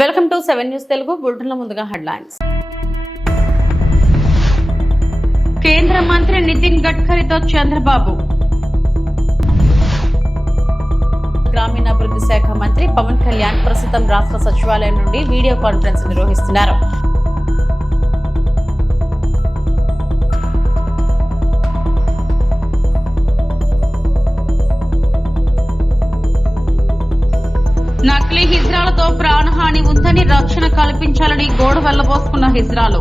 Welcome to seven news Telugu బులెటిన్ల ముందుగా headlines. కేంద్ర మంత్రి నితిన్ గడ్కరీతో చంద్రబాబు. గ్రామీణాభివృద్ధి శాఖ మంత్రి పవన్ కళ్యాణ్ ప్రస్తుతం రాష్ట్ర సచివాలయం నుండి వీడియో కాన్ఫరెన్స్ నిర్వహిస్తున్నారు. నకిలీ హిజ్రాలతో ప్రాణహాని ఉందని రక్షణ కల్పించాలని గోడ వెళ్ళబోసుకున్న హిజ్రాలు.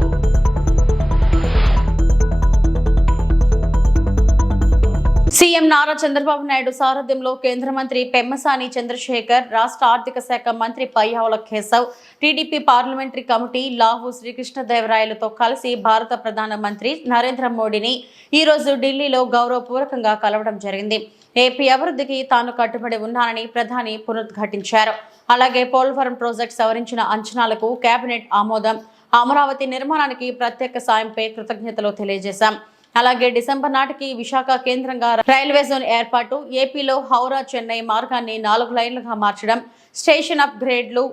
సీఎం నారా చంద్రబాబు నాయుడు సారథ్యంలో కేంద్ర మంత్రి పెమ్మసాని చంద్రశేఖర్ రాష్ట్ర ఆర్థిక శాఖ మంత్రి Payyavula Keshav TDP parliamentary committee లాహు శ్రీకృష్ణదేవరాయలతో కలిసి భారత ప్రధాన మంత్రి నరేంద్ర మోడీని ఈరోజు ఢిల్లీలో గౌరవపూర్వకంగా కలవడం జరిగింది. ఏపీ అభివృద్ధికి తాను కట్టుబడి ఉన్నానని ప్రధాని పునరుద్ఘాటించారు. అలాగే పోలవరం ప్రాజెక్ట్ సవరించిన అంచనాలకు కేబినెట్ ఆమోదం. అమరావతి నిర్మాణానికి ప్రత్యేక సాయంపై కృతజ్ఞతలు తెలియజేశాం. అలాగే డిసెంబర్ నాటికి విశాఖ కేంద్రంగా రైల్వే జోన్ ఏర్పాటు ఏపీలో హౌరా చెన్నై మార్గాన్ని నాలుగు లైన్లుగా మార్చడం స్టేషన్ అప్గ్రేడ్లు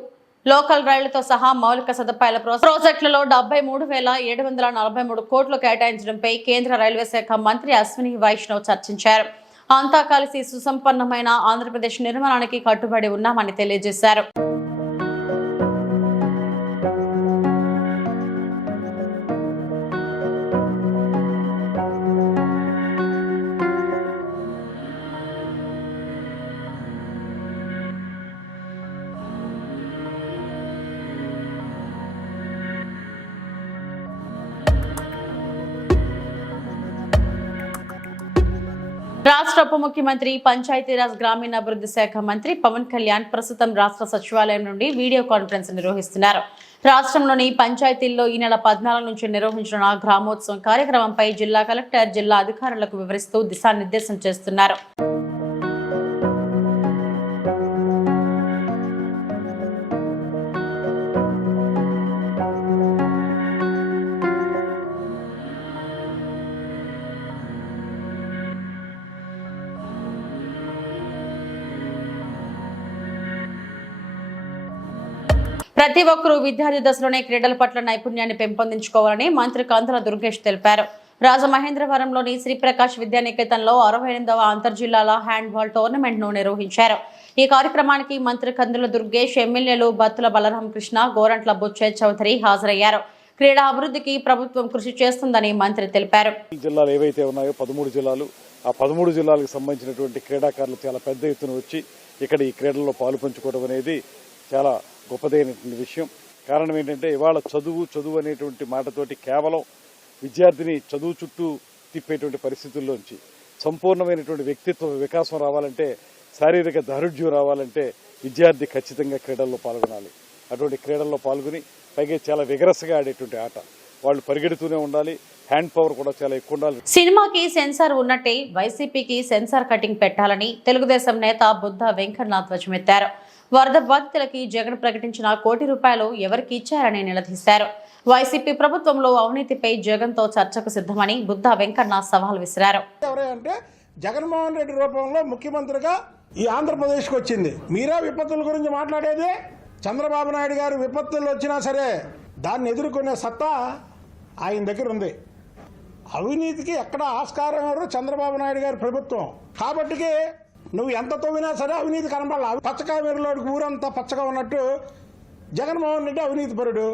లోకల్ రైళ్ళతో సహా మౌలిక సదుపాయాల ప్రాజెక్టులలో డెబ్బై మూడు వేల ఏడు వందల నలభై మూడు కోట్లు కేటాయించడంపై కేంద్ర రైల్వే శాఖ మంత్రి అశ్విని వైష్ణవ్ చర్చించారు. అంతా కలిసి సుసంపన్నమైన ఆంధ్రప్రదేశ్ నిర్మాణానికి కట్టుబడి ఉన్నామని తెలియజేశారు. ముఖ్యమంత్రి పంచాయతీరాజ్ గ్రామీణాభివృద్ధి శాఖ మంత్రి పవన్ కళ్యాణ్ ప్రస్తుతం రాష్ట్ర సచివాలయం నుండి వీడియో కాన్ఫరెన్స్ నిర్వహిస్తున్నారు. రాష్ట్రంలోని పంచాయతీల్లో ఈ నెల పద్నాలుగు నుంచి నిర్వహించిన గ్రామోత్సవం కార్యక్రమంపై జిల్లా కలెక్టర్ జిల్లా అధికారులకు వివరిస్తూ దిశానిర్దేశం చేస్తున్నారు. ప్రతి ఒక్కరూ విద్యార్థి దశలోనే క్రీడల పట్ల నైపుణ్యాన్ని పెంపొందించుకోవాలని మంత్రి కందుల దుర్గేష్ తెలిపారు. రాజమహేంద్రవరంలోని శ్రీప్రకాష్ విద్యానికేతన్లో అరవై ఎనిమిదవ అంతర్జిల్లాల హ్యాండ్బాల్ టోర్నమెంట్ను నిర్వహించారు. ఈ కార్యక్రమానికి మంత్రి కందుల దుర్గేష్ ఎమ్మెల్యేలు బత్తుల బలరామకృష్ణ గోరంట్ల బుచ్చే చౌదరి హాజరయ్యారు. క్రీడా అభివృద్ధికి ప్రభుత్వం కృషి చేస్తుందని మంత్రి తెలిపారు. జిల్లాలు ఏవైతే ఉన్నాయో పదమూడు జిల్లాలు ఆ పదమూడు జిల్లాలకు సంబంధించినటువంటి క్రీడాకారులు చాలా పెద్ద ఎత్తున వచ్చి ఇక్కడ ఈ క్రీడల్లో పాలు పంచుకోవడం అనేది చాలా గొప్పదైనటువంటి విషయం. కారణం ఏంటంటే ఇవాళ చదువు చదువు అనేటువంటి మాటతోటి కేవలం విద్యార్థిని చదువు చుట్టూ తిప్పేటువంటి పరిస్థితుల్లోంచి సంపూర్ణమైనటువంటి వ్యక్తిత్వ వికాసం రావాలంటే శారీరక దారుఢ్యం రావాలంటే విద్యార్థి ఖచ్చితంగా క్రీడల్లో పాల్గొనాలి. అటువంటి క్రీడల్లో పాల్గొని పైగా చాలా విగరసగా ఆడేటువంటి ఆట. వాళ్ళు పరిగెడుతూనే ఉండాలి హ్యాండ్ పవర్ కూడా చాలా ఎక్కువ ఉండాలి. సినిమాకి సెన్సార్ ఉన్నట్టే వైసీపీకి సెన్సార్ కటింగ్ పెట్టాలని తెలుగుదేశం నేత బుద్ధ వెంకటనాథ్ ధ్వజమెత్తారు. వరద బాధితులకి జగన్ ప్రకటించిన కోటి రూపాయలు ఎవరికి ఇచ్చారని నిలదీశారు. వైసీపీ ప్రభుత్వంలో అవినీతిపై జగన్తో చర్చకు సిద్ధమని బుద్ధ వెంకన్న సవాల్ విసిరారు. జగన్మోహన్ రెడ్డి రూపంలో ముఖ్యమంత్రిగా ఈ ఆంధ్రప్రదేశ్కి వచ్చింది. మీరే విపత్తుల గురించి మాట్లాడేది? చంద్రబాబు నాయుడు గారు విపత్తులు వచ్చినా సరే దాన్ని ఎదుర్కొనే సత్తా ఆయన దగ్గర ఉంది. అవినీతికి ఎక్కడ ఆస్కారం చంద్రబాబు నాయుడు గారి ప్రభుత్వం. కాబట్టికి నువ్వు ఎంత తవ్వినా సరే అవినీతి కనబడాలి పచ్చగా వీరలోడికి ఊరంతా పచ్చగా ఉన్నట్టు జగన్మోహన్ రెడ్డి అవినీతి పరుడు.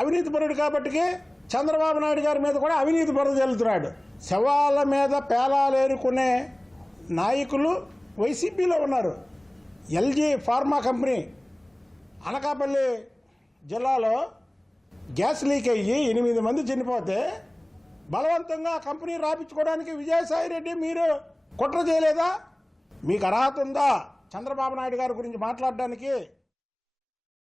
అవినీతి పరుడు కాబట్టికి చంద్రబాబు నాయుడు గారి మీద కూడా అవినీతి పరుడు చెల్లుతున్నాడు శవాల మీద పేలాలేరుకునే నాయకులు వైసీపీలో ఉన్నారు. ఎల్జీ ఫార్మా కంపెనీ అనకాపల్లి జిల్లాలో గ్యాస్ లీక్ అయ్యి ఎనిమిది మంది చనిపోతే బలవంతంగా కంపెనీ రాపించుకోవడానికి విజయసాయి రెడ్డి మీరు కుట్ర చేయలేదా? మీకు అర్హత ఉందా? చంద్రబాబు నాయుడు గారి గురించి మాట్లాడడానికి?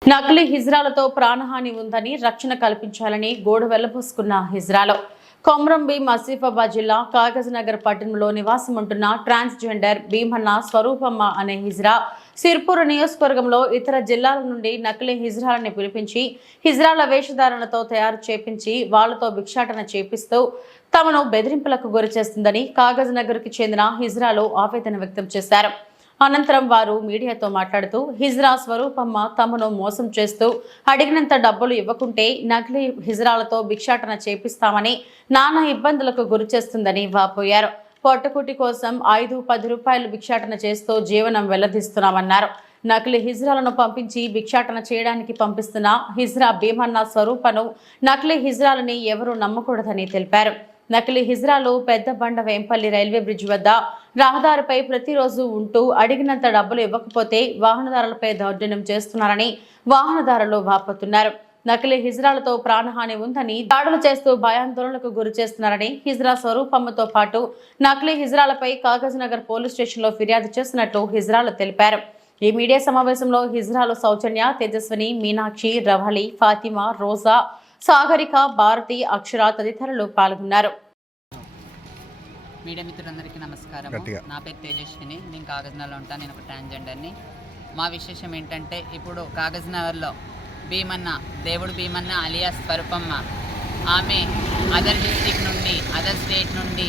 నకిలీ హిజ్రాలతో ప్రాణహాని ఉందని రక్షణ కల్పించాలని గోడు వెళ్ళబోసుకున్న హిజ్రాలో. కొమ్రంభీం ఆసిఫాబాద్ జిల్లా కాగజ్నగర్ పట్టణంలో నివాసం ఉంటున్న ట్రాన్స్జెండర్ భీమన్న స్వరూపమ్మ అనే హిజ్రా సిర్పూర్ నియోజకవర్గంలో ఇతర జిల్లాల నుండి నకిలీ హిజ్రాలని పిలిపించి హిజ్రాల వేషధారణతో తయారు చేపించి వాళ్ళతో భిక్షాటన చేపిస్తూ తమను బెదిరింపులకు గురి చేస్తుందని కాగజ్ నగర్కి చెందిన హిజ్రాలు ఆవేదన వ్యక్తం చేశారు. అనంతరం వారు మీడియాతో మాట్లాడుతూ హిజ్రా స్వరూపమ్మ తమను మోసం చేస్తూ అడిగినంత డబ్బులు ఇవ్వకుంటే నకిలీ హిజ్రాలతో భిక్షాటన చేపిస్తామని నానా ఇబ్బందులకు గురి చేస్తుందని వాపోయారు. పొట్టకుటి కోసం ఐదు పది రూపాయలు భిక్షాటన చేస్తూ జీవనం వెల్లదీస్తున్నామన్నారు నకిలీ హిజ్రాలను పంపించి భిక్షాటన చేయడానికి పంపిస్తున్న హిజ్రా భీమన్న స్వరూపను నకిలీ హిజ్రాలని ఎవరూ నమ్మకూడదని తెలిపారు. నకిలీ హిజ్రాలు పెద్ద బండ వేంపల్లి రైల్వే బ్రిడ్జ్ వద్ద రహదారిపై ప్రతిరోజు ఉంటూ అడిగినంత డబ్బులు ఇవ్వకపోతే వాహనదారులపై దౌర్జన్యం చేస్తున్నారని వాహనదారులు వాపోతున్నారు. నకిలీ హిజ్రాలతో ప్రాణహాని ఉందని దాడులు చేస్తూ భయాందోళనకు గురి చేస్తున్నారని హిజ్రా స్వరూపమ్మతో పాటు నకిలీ హిజ్రాలపై కాగజ్ నగర్ పోలీస్ స్టేషన్లో ఫిర్యాదు చేసినట్టు హిజ్రాలు తెలిపారు. ఈ మీడియా సమావేశంలో హిజ్రాలు సౌజన్య తేజస్విని మీనాక్షి రవళి ఫాతిమా రోజా సాగరిక భారతి అక్షర తదితరులు పాల్గొన్నారు. మీడియా మిత్రులందరికీ నమస్కారం. నా పేరు తేజస్విని నేను కాగజ్నగర్లో ఉంటాను నేను ఒక ట్రాన్స్జెండర్ని. మా విశేషం ఏంటంటే ఇప్పుడు కాగజ్నగర్లో భీమన్న దేవుడు భీమన్న అలియా స్వరూపమ్మ. ఆమె అదర్ డిస్టిక్ నుండి అదర్ స్టేట్ నుండి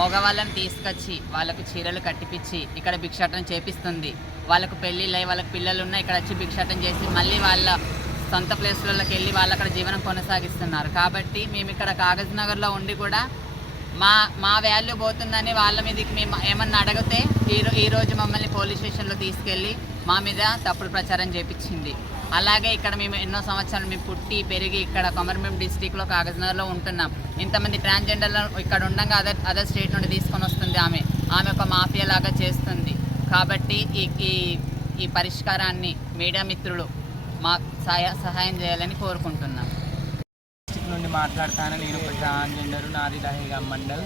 మగవాళ్ళని తీసుకొచ్చి వాళ్ళకు చీరలు కట్టిపించి ఇక్కడ భిక్షాటన చేపిస్తుంది. వాళ్ళకు పెళ్ళిళ్ళు వాళ్ళకి పిల్లలు ఉన్నాయి ఇక్కడ వచ్చి భిక్షాటన చేసి మళ్ళీ వాళ్ళ సొంత ప్లేస్లలోకి వెళ్ళి వాళ్ళు అక్కడ జీవనం కొనసాగిస్తున్నారు. కాబట్టి మేము ఇక్కడ కాగజ్ నగర్లో ఉండి కూడా మా మా వాల్యూ పోతుందని వాళ్ళ మీదకి మేము ఏమన్నా అడిగితే ఈ ఈ రోజు మమ్మల్ని పోలీస్ స్టేషన్లో తీసుకెళ్ళి మా మీద తప్పుడు ప్రచారం చేపించింది. అలాగే ఇక్కడ మేము ఎన్నో సంవత్సరాలు మేము పుట్టి పెరిగి ఇక్కడ కొమరంభీం డిస్టిక్లో కాగజ్నగర్లో ఉంటున్నాం. ఇంతమంది ట్రాన్స్జెండర్లు ఇక్కడ ఉండగా అదర్ అదర్ స్టేట్ నుండి తీసుకొని వస్తుంది ఆమె. ఆమె ఒక మాఫియా లాగా చేస్తుంది. కాబట్టి ఈ ఈ పరిష్కారాన్ని మీడియా మిత్రులు మాకు సహాయ సహాయం చేయాలని కోరుకుంటున్నాం. డిస్టిక్ నుండి మాట్లాడతాను. నేను ఒక ట్రాన్స్జెండర్. నాది దహేగా మండల్.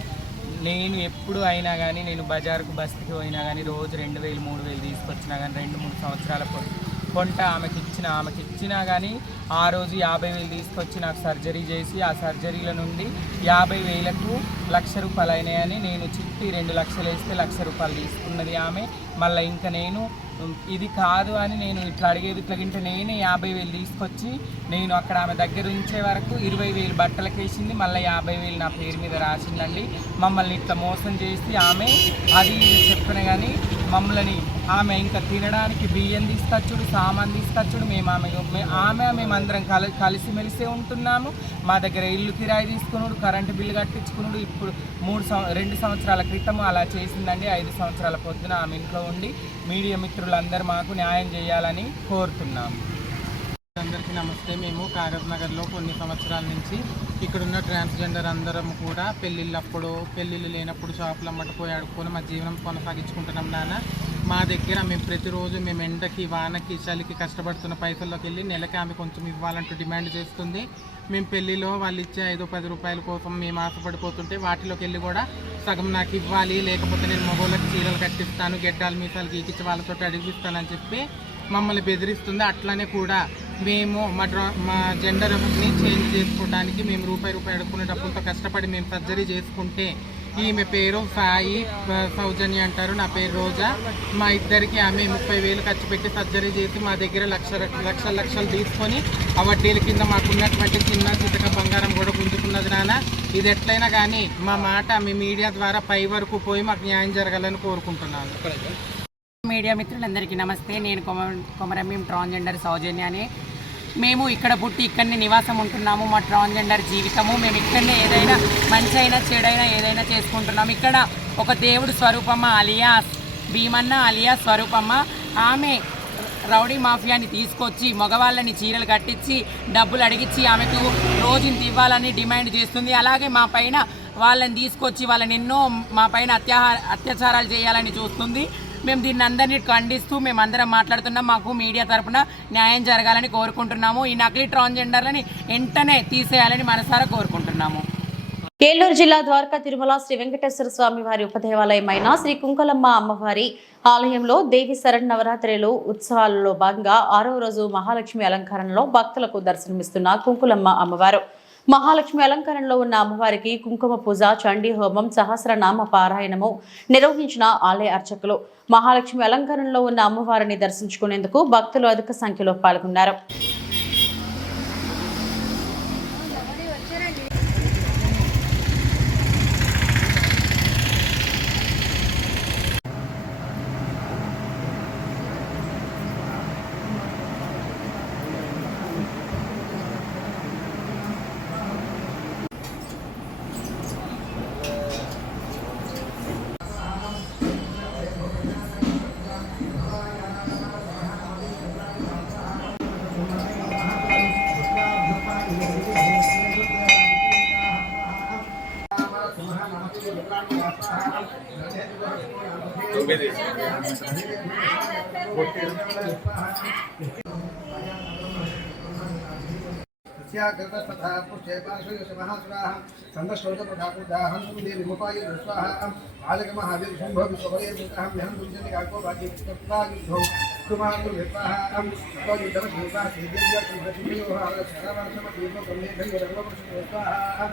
నేను ఎప్పుడు అయినా కానీ నేను బజార్కు బస్కి పోయినా కానీ రోజు రెండు వేలు మూడు వేలు తీసుకొచ్చినా కానీ రెండు మూడు సంవత్సరాల కొంట ఆమెకి ఇచ్చిన ఆమెకి ఇచ్చినా కానీ ఆ రోజు యాభై వేలు తీసుకొచ్చి నాకు సర్జరీ చేసి ఆ సర్జరీల నుండి యాభై వేలకు లక్ష రూపాయలు అయినాయని నేను చిట్టి రెండు లక్షలు వేస్తే లక్ష రూపాయలు తీసుకున్నది ఆమె. మళ్ళీ ఇంకా నేను ఇది కాదు అని నేను ఇట్లా అడిగేది ఇట్లా గింటే నేనే యాభై వేలు తీసుకొచ్చి నేను అక్కడ ఆమె దగ్గర ఉంచే వరకు ఇరవై వేలు బట్టలకు వేసింది మళ్ళీ యాభై వేలు నా పేరు మీద రాసిందండి. మమ్మల్ని ఇట్లా మోసం చేసి ఆమె అది చెప్పిన కానీ మమ్మల్ని ఆమె ఇంకా తినడానికి బియ్యం తీసుకొచ్చుడు సామాన్ తీసుకొచ్చుడు. మేము ఆమె మే- ఆమె మేమందరం కలి కలిసిమెలిసే ఉంటున్నాము. మా దగ్గర ఇల్లు కిరాయి తీసుకున్నాడు కరెంటు బిల్లు కట్టించుకున్నాడు ఇప్పుడు మూడు సం రెండు సంవత్సరాల క్రితం అలా చేసిందండి. ఐదు సంవత్సరాల పొద్దున ఆమె ఇంట్లో ఉండి మీడియా మిత్రులందరూ మాకు న్యాయం చేయాలని కోరుతున్నాము. అందరికీ నమస్తే. మేము కాగజ్ నగర్లో కొన్ని సంవత్సరాల నుంచి ఇక్కడున్న ట్రాన్స్జెండర్ అందరం కూడా పెళ్ళిళ్ళప్పుడు పెళ్ళిళ్ళు లేనప్పుడు షాపులు అమ్మటిపోయి ఆడుకొని మా జీవనం కొనసాగించుకుంటున్నాం నాన్న. మా దగ్గర మేము ప్రతిరోజు మేము ఎండకి వానకి చలికి కష్టపడుతున్న పైసల్లోకి వెళ్ళి నెలకి ఆమె కొంచెం ఇవ్వాలంటూ డిమాండ్ చేస్తుంది. మేము పెళ్ళిలో వాళ్ళు ఇచ్చే ఐదు పది రూపాయల కోసం మేము ఆశపడిపోతుంటే వాటిలోకి వెళ్ళి కూడా సగం నాకు ఇవ్వాలి లేకపోతే నేను మగోళ్ళకి చీరలు కట్టిస్తాను గెడ్డాలు మీసాలు గీకిచ్చి వాళ్ళతో అడిగిస్తానని చెప్పి మమ్మల్ని బెదిరిస్తుంది. అట్లానే కూడా మేము మా మా జెండర్ని చేంజ్ చేసుకోవడానికి మేము రూపాయి రూపాయి అడుక్కునే డబ్బులతో కష్టపడి మేము సర్జరీ చేసుకుంటే ఈమె పేరు సాయి సౌజన్య అంటారు. నా పేరు రోజా. మా ఇద్దరికి ఆమె ముప్పై వేలు ఖర్చు పెట్టి సర్జరీ చేసి మా దగ్గర లక్ష లక్షల లక్షలు తీసుకొని ఆ వడ్డీల కింద మాకున్నటువంటి చిన్న చితక బంగారం కూడా గుంజుకున్నది నాన్న. ఇది ఎట్లయినా కానీ మా మాట మీ మీడియా ద్వారా పై వరకు పోయి మాకు న్యాయం జరగాలని కోరుకుంటున్నాను. మీడియా మిత్రులందరికీ నమస్తే. నేను కొమ కొమరమీం ట్రాన్స్జెండర్ అని మేము ఇక్కడ పుట్టి ఇక్కడనే నివాసం ఉంటున్నాము. మా ట్రాన్స్జెండర్ జీవితము. మేము ఇక్కడనే ఏదైనా మంచి అయినా చెడైనా ఏదైనా చేసుకుంటున్నాము. ఇక్కడ ఒక దేవుడు స్వరూపమ్మ అలియా భీమన్న అలియాస్ స్వరూపమ్మ. ఆమె రౌడీ మాఫియాని తీసుకొచ్చి మగవాళ్ళని చీరలు కట్టించి డబ్బులు అడిగించి ఆమెకు రోజుని ఇవ్వాలని డిమాండ్ చేస్తుంది. అలాగే మా పైన వాళ్ళని తీసుకొచ్చి వాళ్ళని ఎన్నో మా పైన అత్యాహార అత్యాచారాలు చేయాలని చూస్తుంది. మేము దీన్ని అందరినీ ఖండిస్తూ మేము అందరం మాట్లాడుతున్నాం. మాకు మీడియా తరపున న్యాయం జరగాలని కోరుకుంటున్నాము. ఈ నకిలీ ట్రాన్స్జెండర్లని వెంటనే తీసేయాలని మనసారా కోరుకుంటున్నాము. ఏలూరు జిల్లా ద్వారకా తిరుమల శ్రీ వెంకటేశ్వర స్వామి వారి ఉపదేవాలయమైన శ్రీ కుంకలమ్మ అమ్మవారి ఆలయంలో దేవి శరణ్ నవరాత్రులు ఉత్సవాలలో భాగంగా ఆరో రోజు మహాలక్ష్మి అలంకరణలో భక్తులకు దర్శనమిస్తున్న కుంకులమ్మ అమ్మవారు. మహాలక్ష్మి అలంకరణలో ఉన్న అమ్మవారికి కుంకుమ పూజ చండీ హోమం సహస్రనామ పారాయణము నిర్వహించిన ఆలయ అర్చకులు. మహాలక్ష్మి అలంకరణలో ఉన్న అమ్మవారిని దర్శించుకునేందుకు భక్తులు అధిక సంఖ్యలో పాల్గొన్నారు. तथा पुष्ठे पार्श्वयुष महासुराः सन्दश्रोतप्रधाकृताहं सुदेवि मुपाय स्वाहा बालकमहावीरशम्भो विश्वभयभूताहं विहन्तुञ्जति काको भाग्यपुत्रप्रायुद्धौ कुमातुर्भिपाहं त्वयुतमश्रीपाः श्रीदेव्या श्रीदशयोः आवश्यकवर्षमदीपो ब्रह्मेभ्यो रङ्गपुरुषो स्वाहा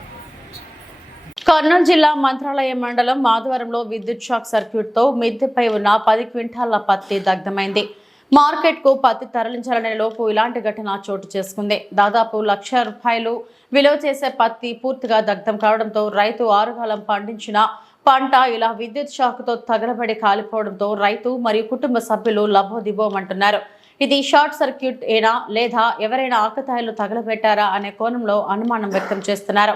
కర్నూలు జిల్లా మంత్రాలయం మండలం మాధవరంలో విద్యుత్ షాక్ సర్క్యూట్తో మిద్దెపై ఉన్న పది క్వింటాల పత్తి దగ్ధమైంది. మార్కెట్కు పత్తి తరలించాలనే లోపు ఇలాంటి ఘటన చోటు చేసుకుంది. దాదాపు లక్ష రూపాయలు విలువ చేసే పత్తి పూర్తిగా దగ్ధం కావడంతో రైతు ఆరుగాలం పండించిన పంట ఇలా విద్యుత్ షాక్తో తగలబడి కాలిపోవడంతో రైతు మరియు కుటుంబ సభ్యులు లభోదిబోమంటున్నారు ఇది షార్ట్ సర్క్యూట్ ఏనా లేదా ఎవరైనా ఆకతాయిలు తగలబెట్టారా అనే కోణంలో అనుమానం వ్యక్తం చేస్తున్నారు.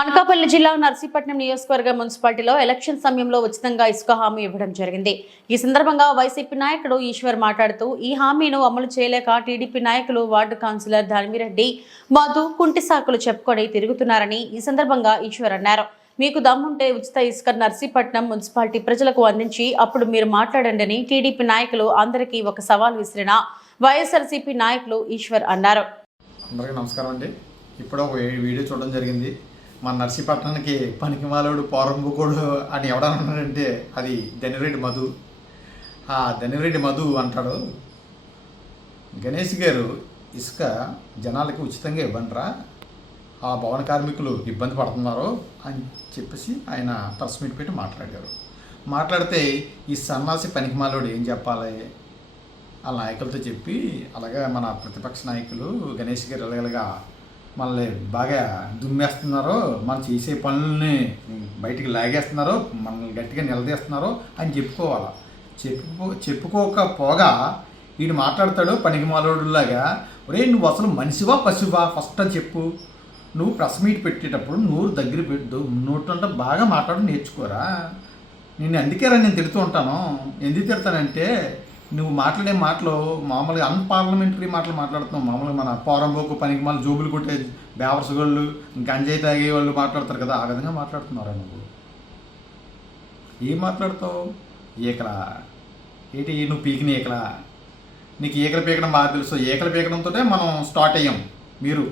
అనకాపల్లి జిల్లా నర్సీపట్నం నియోజకవర్గ మున్సిపాలిటీలో ఎలక్షన్ సమయంలో ఉచితంగా ఇసుక హామీ ఇవ్వడం జరిగింది. ఈ సందర్భంగా వైసీపీ నాయకుడు ఈశ్వర్ మాట్లాడుతూ ఈ హామీను అమలు చేయలేక టీడీపీ నాయకులు వార్డు కౌన్సిలర్ ధర్మిరెడ్డి మాధు కుంటి సాకులు చెప్పుకొని తిరుగుతున్నారని ఈ సందర్భంగా ఈశ్వర్ అన్నారు. మీకు దమ్ముంటే ఉచిత ఇసుక నర్సీపట్నం మున్సిపాలిటీ ప్రజలకు అందించి అప్పుడు మీరు మాట్లాడండి అని టీడీపీ నాయకులు అందరికీ ఒక సవాల్ విసిరిన వైఎస్ఆర్సీపీ నాయకులు ఈశ్వర్ అన్నారు. అందరికీ నమస్కారం అండి. ఇప్పుడు ఒక వీడియో చూడడం జరిగింది. మన నర్సీపట్నానికి పనికిమాలోడు పోరంబుకోడు అని ఎవడన్నాడంటే అది ధనిరెడ్డి మధు. ఆ ధనిరెడ్డి మధు అంటాడు. గణేష్ గారు ఇసుక జనాలకి ఉచితంగా ఇవ్వండిరా. ఆ భవన కార్మికులు ఇబ్బంది పడుతున్నారు అని చెప్పేసి ఆయన ప్రెస్ మీట్ పెట్టి మాట్లాడారు. మాట్లాడితే ఈ సన్నాసి పనికిమాలోడు ఏం చెప్పాలి? ఆ నాయకులతో చెప్పి అలాగే మన ప్రతిపక్ష నాయకులు గణేష్ గారు ఎలాగలగా మనల్ని బాగా దుమ్మేస్తున్నారు మనం చేసే పనుల్ని బయటికి లాగేస్తున్నారు మనల్ని గట్టిగా నిలదీస్తున్నారు అని చెప్పుకోవాలి. చెప్పుకో చెప్పుకోకపోగా వీడు మాట్లాడతాడు పనికి మాలోడులాగా ఒరే నువ్వు అసలు మనిషివా పశువా? ఫస్ట్ అని చెప్పు. నువ్వు ప్రెస్ మీట్ పెట్టేటప్పుడు నోరు దగ్గర పెట్టు. నోటంటే బాగా మాట్లాడు నేర్చుకోరా. నేను అందుకే రా నేను తిడుతూ ఉంటాను. ఎందుకు తిడతానంటే నువ్వు మాట్లాడే మాటలు మామూలుగా అన్పార్లమెంటరీ మాటలు మాట్లాడుతున్నావు. మామూలుగా మన పోరంబోకు పనికి మళ్ళీ జోబులు కొట్టే బేవర్సగోళ్ళు గంజాయి తాగే వాళ్ళు మాట్లాడతారు కదా ఆ విధంగా మాట్లాడుతున్నారా నువ్వు? ఏం మాట్లాడతావు? ఈకలా ఏంటి నువ్వు పీకిన ఈకలా నీకు ఈకలు పీకడం బాగా తెలుసు. ఈకలు పీకడంతో మనం స్టార్ట్ అయ్యాం. మీరు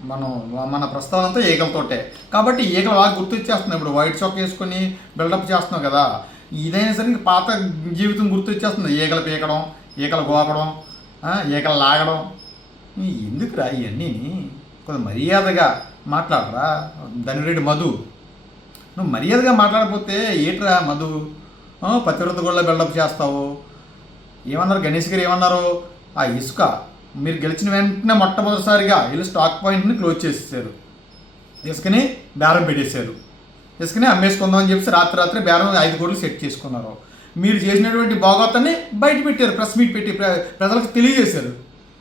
మనం మన ప్రస్తావనతో ఈకలతోటే కాబట్టి ఈగలు బాగా గుర్తొచ్చేస్తున్నాయి ఇప్పుడు. వైట్ చాక్ వేసుకొని బిల్డప్ చేస్తున్నావు కదా. ఇదైనా సరే ఇంక పాత జీవితం గుర్తొచ్చేస్తుంది. ఈగలు పీకడం ఈకలు గోకడం ఈకలు లాగడం. ఎందుకురా ఇవన్నీ కొంత మర్యాదగా మాట్లాడరా ధనిరెడ్డి మధు. నువ్వు మర్యాదగా మాట్లాడకపోతే ఏట్రా మధు? పత్తి పతివ్రత కూడా బిల్డప్ చేస్తావు. ఏమన్నారు గణేష్ గారు ఏమన్నారు? ఆ ఇసుక. మీరు గెలిచిన వెంటనే మొట్టమొదటిసారిగా వీళ్ళు స్టాక్ పాయింట్ని క్లోజ్ చేసేసారు ఇసుకని బేరం పెట్టేశారు. ఇసుకని అమ్మేసుకుందాం అని చెప్పి రాత్రి రాత్రి బేరం ఐదు కోట్లు సెట్ చేసుకున్నారు. మీరు చేసినటువంటి భాగవతాన్ని బయట పెట్టారు ప్రెస్ మీట్ పెట్టి ప్ర- ప్రజలకు తెలియజేశారు.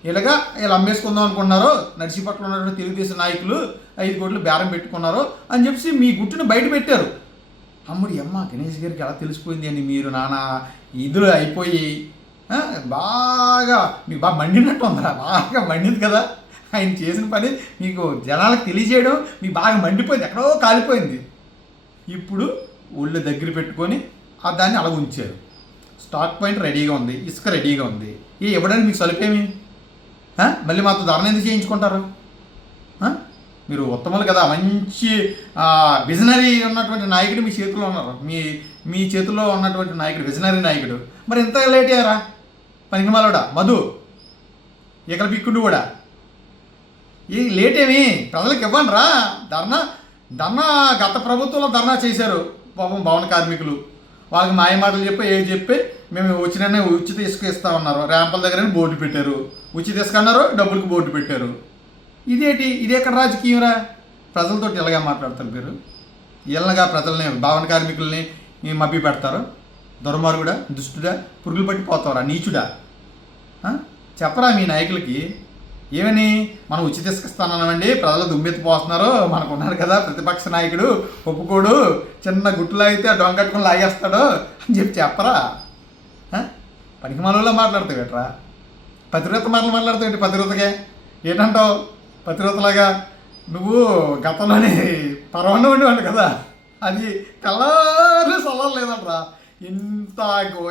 ఇలాగా ఇలా అమ్మేసుకుందాం అనుకున్నారో నడిచిపట్ల ఉన్నటువంటి తెలుగుదేశం నాయకులు ఐదు కోట్లు బేరం పెట్టుకున్నారు అని చెప్పి మీ గుట్టును బయట పెట్టారు. అమ్ముడు అమ్మ గణేష్ గారికి ఎలా తెలిసిపోయింది అని మీరు నానా? ఇదిలో అయిపోయి బాగా మీకు బాగా మండినట్టు ఉందా బాగా మండింది కదా. ఆయన చేసిన పని మీకు జనాలకు తెలియజేయడం మీకు బాగా మండిపోయింది ఎక్కడో కాలిపోయింది. ఇప్పుడు ఒళ్ళు దగ్గర పెట్టుకొని ఆ దాన్ని అలా ఉంచారు. స్టాక్ పాయింట్ రెడీగా ఉంది ఇసుక రెడీగా ఉంది. ఏ ఇవ్వడానికి మీకు సలుపేమి? మళ్ళీ మాతో ధరణ ఎందుకు చేయించుకుంటారు? మీరు ఉత్తములు కదా మంచి విజనరీ ఉన్నటువంటి నాయకుడు మీ చేతిలో ఉన్నారు. మీ మీ చేతిలో ఉన్నటువంటి నాయకుడు విజనరీ నాయకుడు. మరి ఎంత లేట్ అయ్యారా? పనికిమాలోడా మధు ఇకల పిక్కుడు కూడా. ఈ లేట్ ఏమి? ప్రజలకు ఇవ్వండి రా. ధర్నా ధర్నా గత ప్రభుత్వంలో ధర్నా చేశారు పాపం భవన కార్మికులు. వాళ్ళకి మాయమాటలు చెప్పి ఏం చెప్పి మేము వచ్చిన ఉచిత ఇసుక ఇస్తా ఉన్నారు ర్యాంపుల దగ్గర బోర్డు పెట్టారు. ఉచిత ఇసుక అన్నారు డబ్బులకు బోర్డు పెట్టారు. ఇదేటి? ఇది ఎక్కడ రాజకీయంరా ప్రజలతో ఇలాగా మాట్లాడతారు మీరు. ఇళ్ళగా ప్రజల్ని భవన కార్మికుల్ని ఈ మభ్య పెడతారు. దుర్మార్గుడా దుష్టుడా పురుగులు పట్టిపోతారా నీచుడా. చెప్పరా మీ నాయకులకి ఏమని? మనం ఉచిత ఇసుకిస్తానన్నామండి ప్రజలు దుమ్మెత్తి పోస్తున్నారు మనకు ఉన్నాడు కదా ప్రతిపక్ష నాయకుడు ఒప్పుకోడు. చిన్న గుట్టులో అయితే డొంగట్టుకుని లాగేస్తాడు అని చెప్పి చెప్పరా? పనికి మనలో మాట్లాడతావు ఎట్రా పతివ్రత మాటలు మాట్లాడతావు పతివ్రతకే ఏంటంటావు? పతివ్రతలాగా నువ్వు గతంలోనే పర్వాణం ఉండేవాడు కదా? అది కలర్ సలహా లేదంట్రా. ఇంత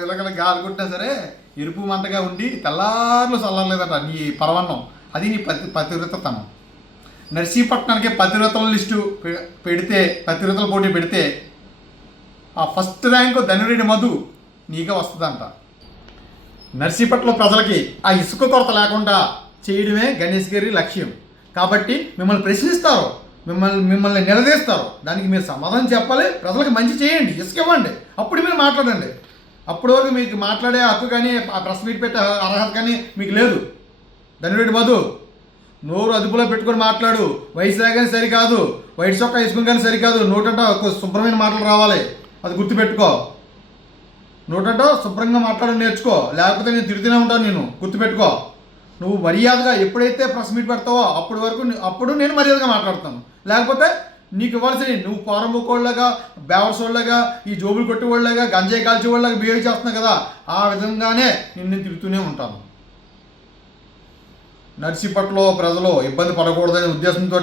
ఇలాగ గాలి కొట్టినా సరే ఎరుపు మంటగా ఉండి తెల్లారులు చల్లలేదట నీ పరవన్నం. అది నీ పతి పతివ్రతతనం. నర్సీపట్నానికి పతివ్రతల లిస్టు పె- పెడితే పతివ్రతల పోటీ పెడితే ఆ ఫస్ట్ ర్యాంకు ధనురెడ్డి మధు నీగా వస్తుందంట. నర్సీపట్నం ప్రజలకి ఆ ఇసుక కొరత లేకుండా చేయడమే గణేష్ గారి లక్ష్యం. కాబట్టి మిమ్మల్ని ప్రశ్నిస్తారు మిమ్మల్ని మిమ్మల్ని నిలదీస్తారు. దానికి మీరు సమాధానం చెప్పాలి ప్రజలకు మంచి చేయండి ఇసుక ఇవ్వండి అప్పుడు మీరు మాట్లాడండి. అప్పటి వరకు మీకు మాట్లాడే హక్కు కానీ ఆ ప్రెస్ మీట్ పెట్టే అర్హత కానీ మీకు లేదు. ధనురెడ్డి మధు. నోరు అదుపులో పెట్టుకొని మాట్లాడు. వయసు కానీ సరికాదు. వైట్ చొక్కా వేసుకుని కానీ సరికాదు. నోటంట ఒక శుభ్రమైన మాటలు రావాలి. అది గుర్తుపెట్టుకో. నోటంట శుభ్రంగా మాట్లాడడం నేర్చుకో. లేకపోతే నేను తిరుగుతూనే ఉంటాను నేను. గుర్తుపెట్టుకో. నువ్వు మర్యాదగా ఎప్పుడైతే ప్రెస్ మీట్ పెడతావో అప్పటి వరకు అప్పుడు నేను మర్యాదగా మాట్లాడతాను. లేకపోతే నీకు ఇవ్వాల్సిన నువ్వు పోరంబోకోళ్ళగా బేవర్సోళ్ళగా ఈ జోబులు కొట్టేవాళ్ళగా గంజాయి కాల్చేవాళ్ళగా బిహేవ్ చేస్తున్నావు కదా ఆ విధంగానే నిన్ను నేను తిరుగుతూనే ఉంటాను. నర్సీపట్లో ప్రజలు ఇబ్బంది పడకూడదనే ఉద్దేశంతో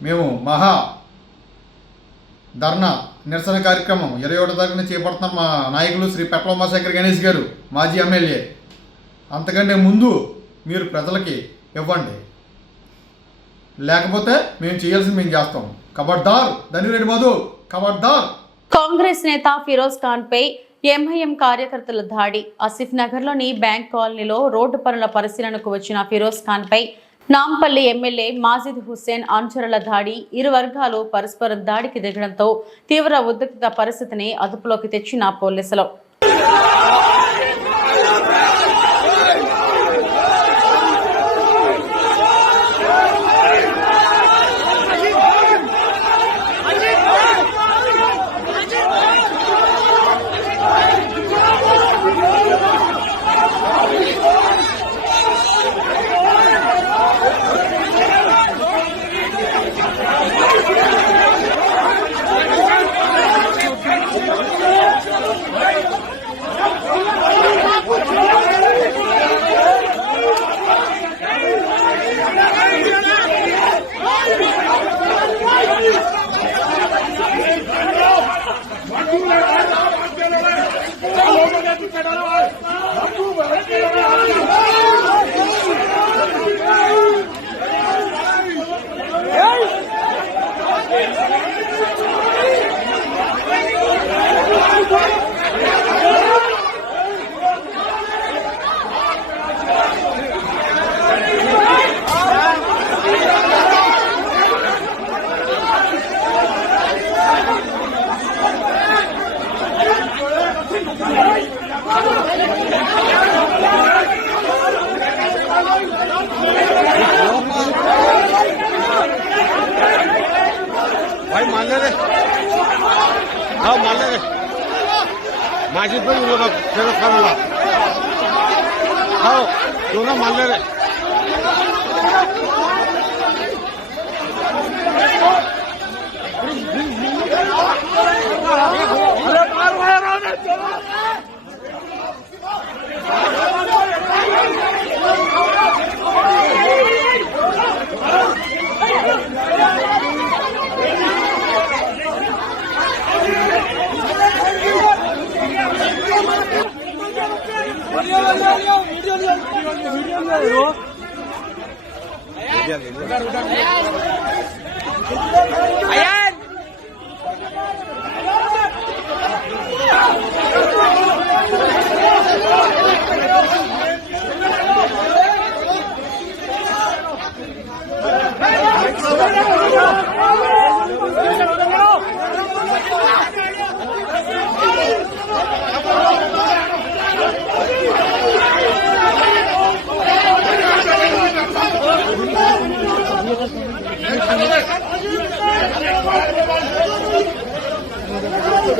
మేము మహా ధర్నా నిరసన కార్యక్రమం ఇరవై ఒకటో తారీఖున చేపడుతున్న మా నాయకులు శ్రీ పెట్ల ఉమాశంకర్ గణేష్ గారు మాజీ ఎమ్మెల్యే. అంతకంటే ముందు మీరు ప్రజలకి ఇవ్వండి. లేకపోతే మేము చేయాల్సింది మేము చేస్తాం. కబడ్దార్ ధనిరెడ్డి మధు కబడ్దార్. కాంగ్రెస్ నేత ఫిరోజ్ ఖాన్ పై ఎంఐఎం కార్యకర్తల దాడి. ఆసిఫ్ నగర్లోని బ్యాంక్ కాలనీలో రోడ్డు పనుల పరిశీలనకు వచ్చిన ఫిరోజ్ ఖాన్పై నాంపల్లి ఎమ్మెల్యే మాజిద్ హుస్సేన్ అనుచరుల దాడి. ఇరు వర్గాలు పరస్పరం దాడికి దిగడంతో తీవ్ర ఉద్రిక్త పరిస్థితిని అదుపులోకి తెచ్చిన పోలీసులు.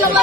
জানা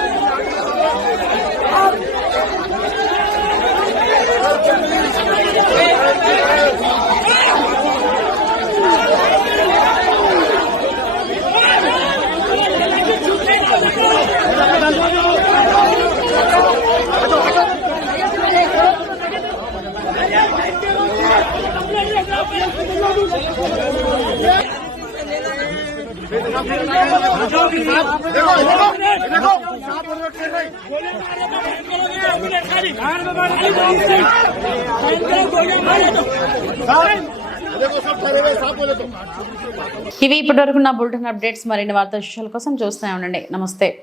ఇవి ఇప్పటివరకు నా బులెటిన్ అప్డేట్స్ మరిన్ని వార్తా విషయాల కోసం చూస్తూనే ఉండండి. నమస్తే.